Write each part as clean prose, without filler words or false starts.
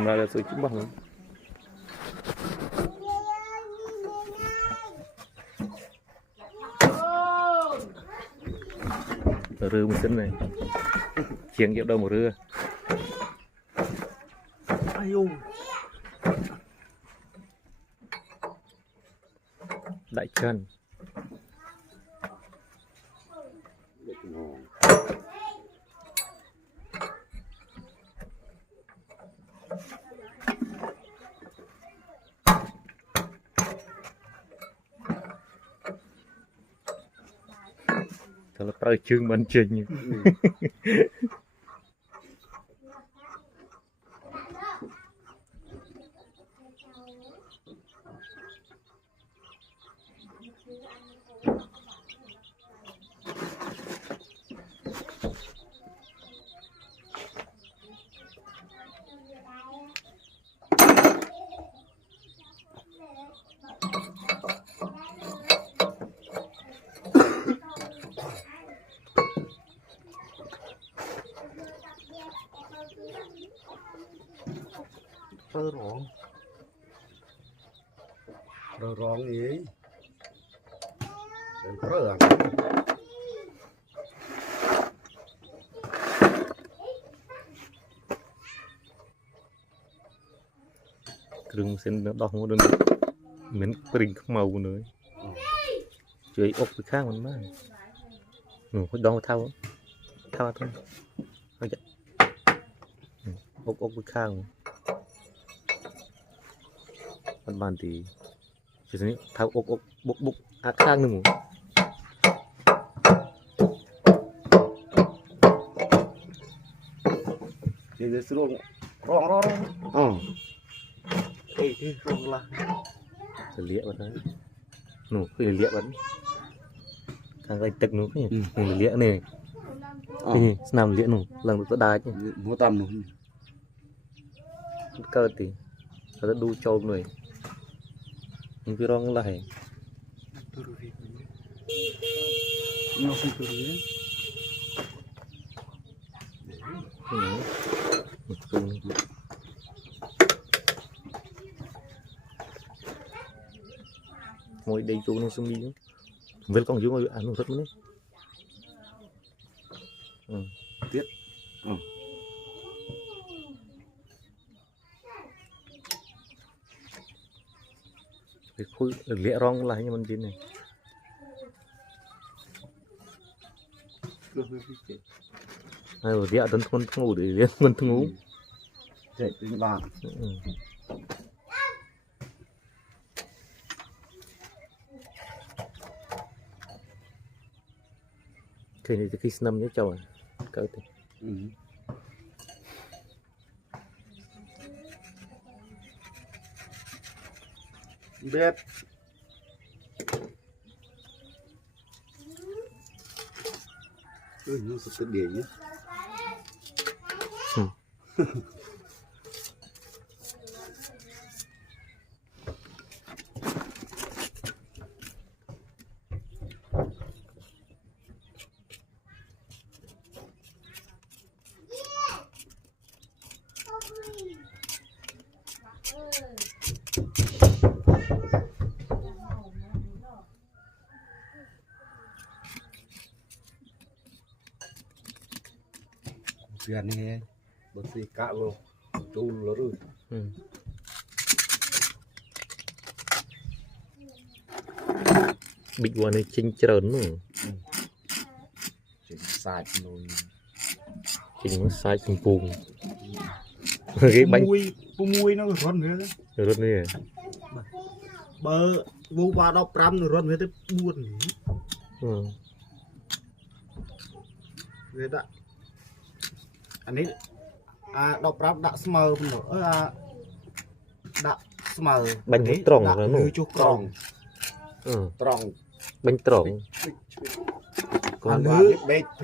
camera là tôi chụp bằng rưa một xính này chiên dạo đâu một rưa đại chân là tao chương bánh trình rong gì rong rừng xin nó đong đừng miếng rừng màu nữa chơi ốc cái khác mình mà nó đong thao thôi ốc cái khác bàn thì chỉ là thao ốc bốc khác nữa thì để rong rong là liệp vậy đấy nụ cái liệp vẫn càng cái tực nụ cái liệp này thì làm liệp nụ lần tôi đai chứ mua tầm nụ cơ thì nó đu trâu người những cái rong lại nó không cứ đấy ngồi đây chú nó xuống đi với con chú ngồi ăn nó rất mấy tiết cái khối lẹ rong lại như mình trên này hay rồi lẹ tấn con ngủ để lẹ con ngủ chạy đến bàn cái này cái năm nhớ trời cỡ thì biết nó sẽ để nhé chuyện này bác sĩ cạo luôn trù nó rồi bị qua này chinh trơn nữa chuyện sai rồi chinh nó sai chinh phùng cái bánh mùi nó run nữa run này bơ vô qua đọc ram rồi run với tới buồn người ta anh ấy đọc ram đã smờ nữa đã smờ bánh tròn rồi nó chú tròn tròn bánh tròn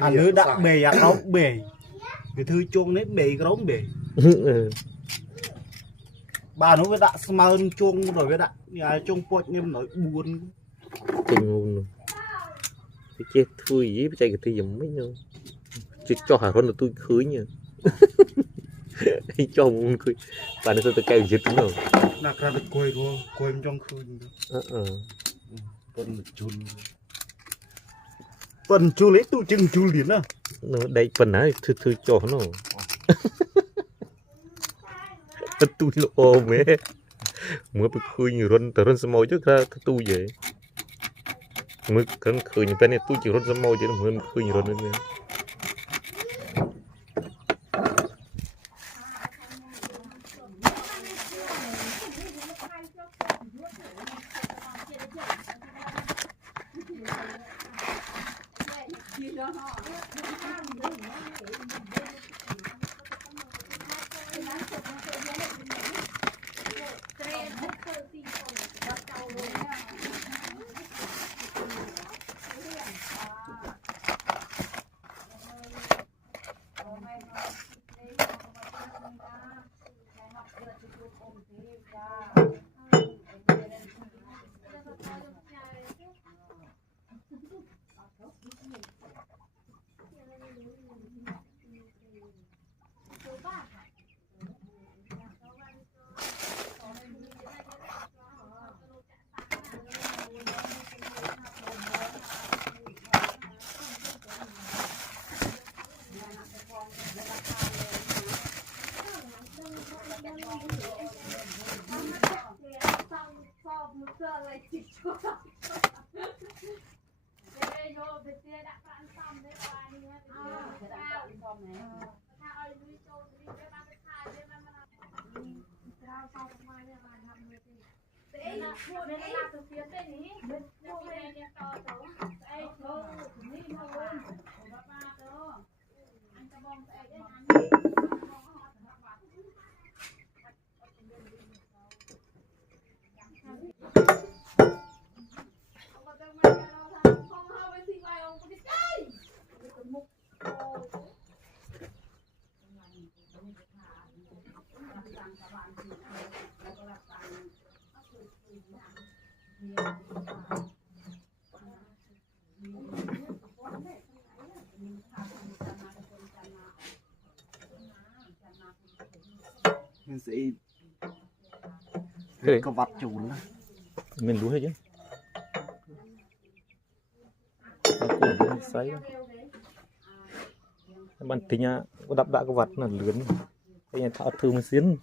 anh nữ đã bề đóng bề cái thư chuông đấy bề cái đóng bề bà nó với đã smờ chuông rồi với đã nhà chuông pot nhưng nói buồn chinh luôn cái chết thui gì chạy cái gì giống mấy nữa chứ cho hả con là tôi khưới nhỉ đi cho muốn cười bạn nó tôi kêu giật đúng rồi nạc ra được quay luôn quay trong khơi tuần chu lấy tu chừng chu liền à nó đây phần này thư cho nó tu nó ôm mẹ mới bị khơi nhiều run từ run smoke trước ra tu vậy mới cần khơi những bên này tu chỉ run smoke chứ mới khơi nhiều run nữa mình sẽ có vặt chùn mình đúng hết chứ bạn tính á có đập đã có vặt là lớn cái nhà thợ thư mới xuyến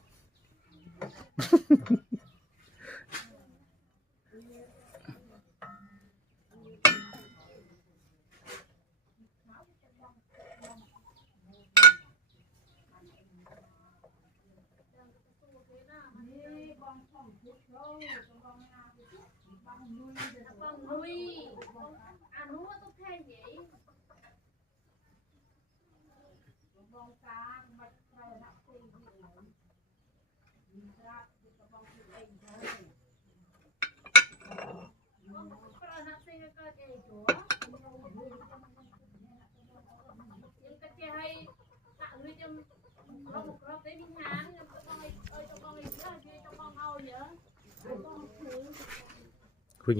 Rinh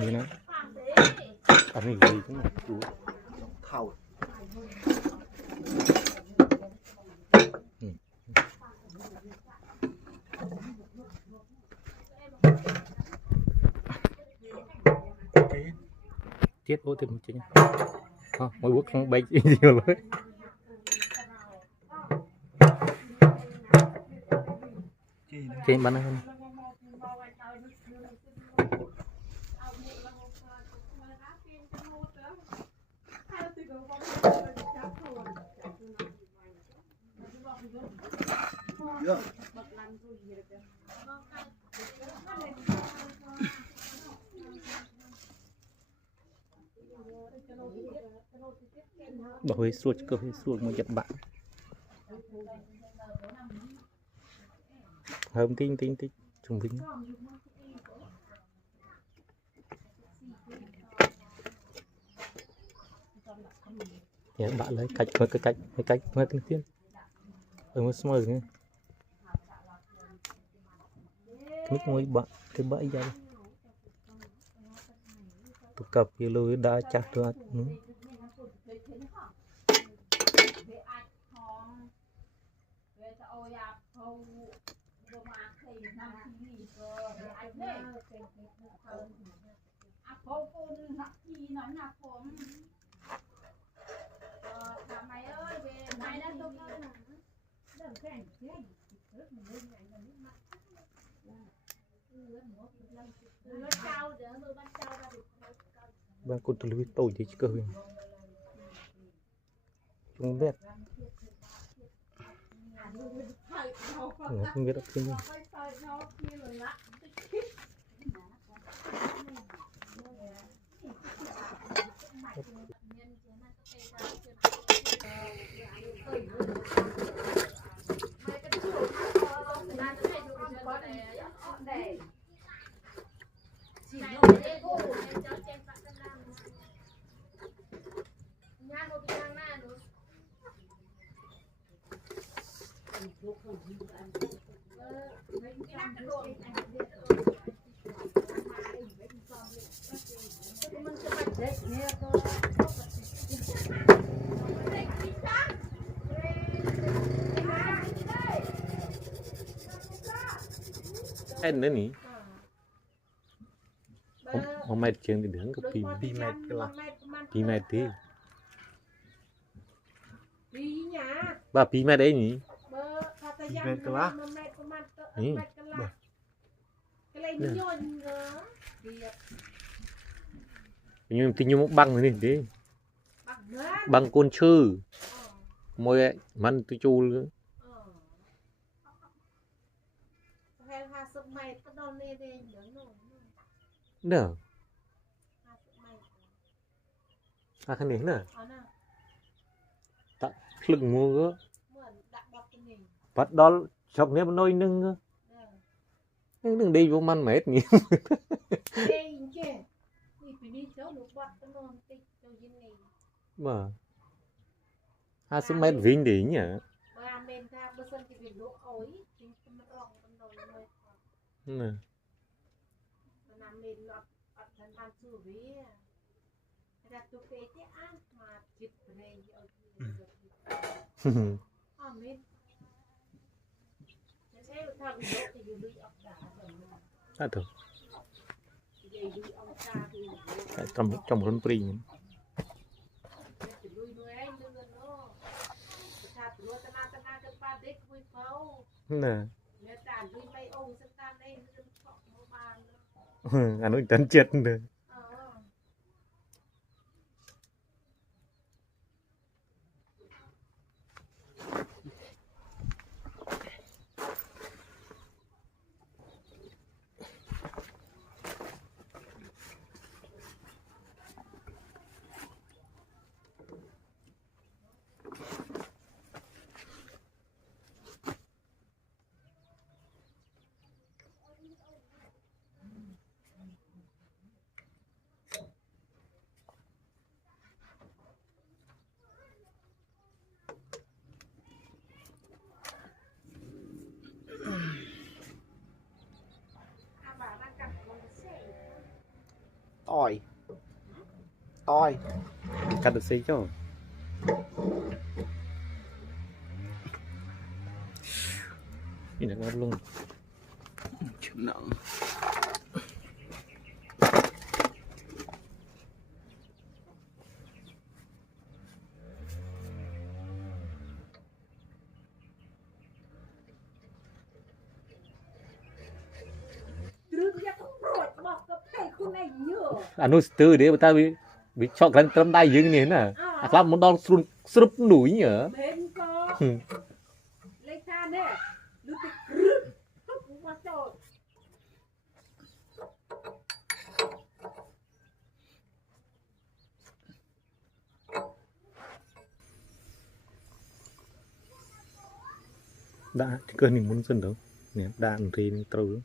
như nó ăn gì cũng đủ thầu tiết ô thêm một chút nhá mỗi bước không bay gì rồi trên bán hơn bỏ hơi suốt cơ hơi suốt một giật bạn hôm tinh trùng vinh nhớ bạn lấy cách với tinh tiên ở một small nghe nước muối bạn cái bẫy ra tụ cặp kia lôi đã chặt được Bang con tôi lấy tôi thì cơ huyền không biết không biết được cái gì em nữa nhỉ hôm nay trường thì đứng có pi mét cái là pi mét đi ba pi mét đấy nhỉ mét cái lá nhỉ nhưng thì nhung băng này đi băng côn chư môi man tôi chu nữa nè à cái này nè tạ lưng mua bắt đó chọc nếp nôi nưng nưng đi vô man mệt nhỉ mà 50 mét vinh đi nhỉ nè à thôi trong run pring nè anh nói tên chết rồi tỏi tỏi cắt được xây cho nhìn nó luôn chịu nặng anh nói từ để người ta bị chọn cái tấm đai dương như thế nào à làm muốn đo sụp núi nhỉ đã thì cơ mình muốn dân đâu nè đạn thì trâu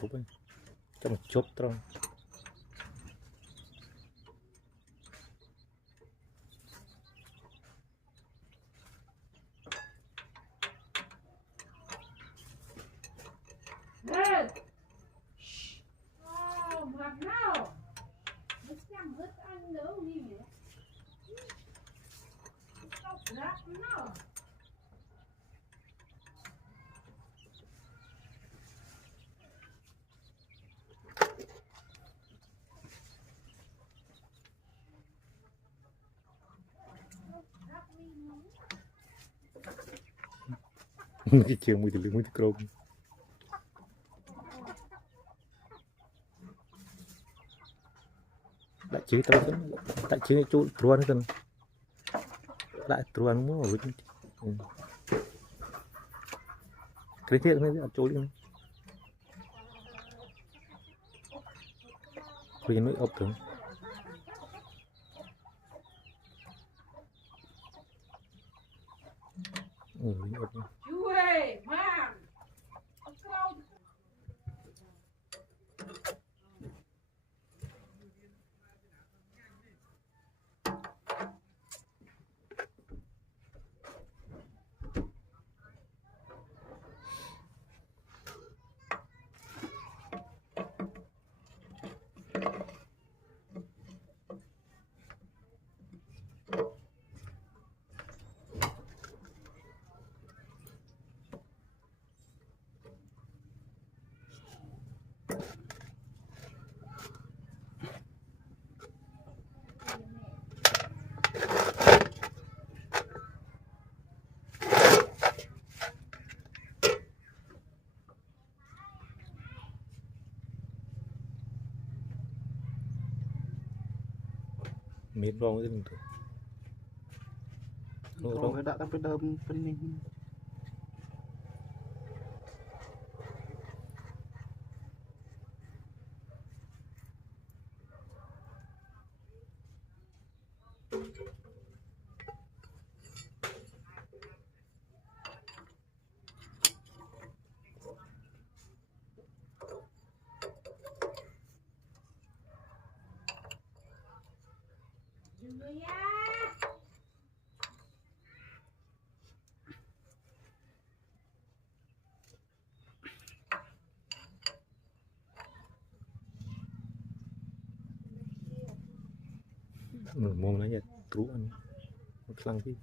chụp ấy trong chụp trong cái chiều mùi từ lưng mùi từ crom đại chế tao kan đại chế chỗ truan kan đại truan mua ở cái thiệt này chỗ đi bây giờ mới ốp thường miền rong cái gì rồi đã cái đơm bên mình mồm nó vậy trú anh một lăng cái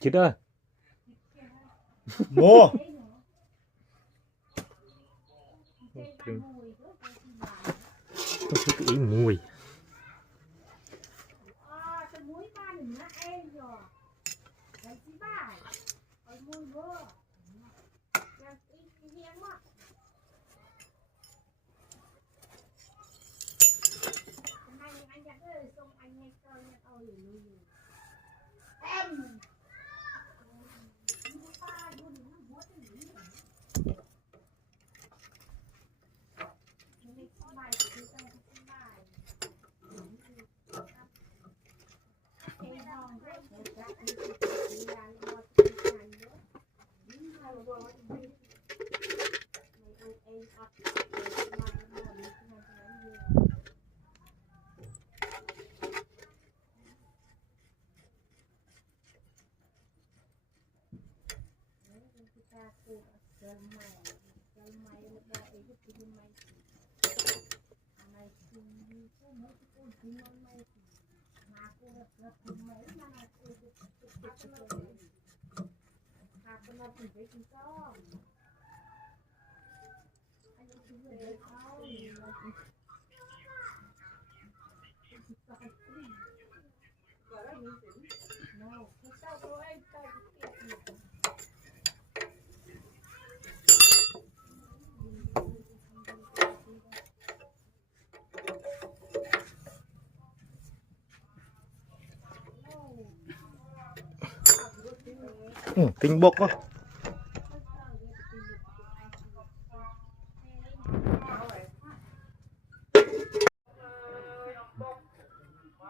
chết ơi mua cái ý mùi Kinh bốc á.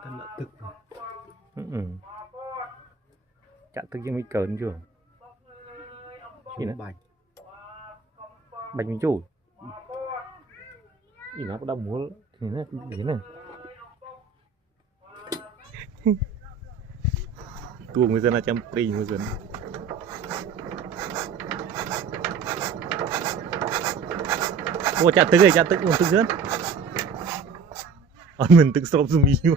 Căn lợn thực Chạ thực nhưng mới cờn chưa. Gì nữa? bạch. Bạch mình chủ. Ý nó có đau múa thì nó thế này. Tuồng người dân là chăm pri người dân. Ô chạ tức rồi, chạ tức, tức dân. Mình tức sộp zoom yêu.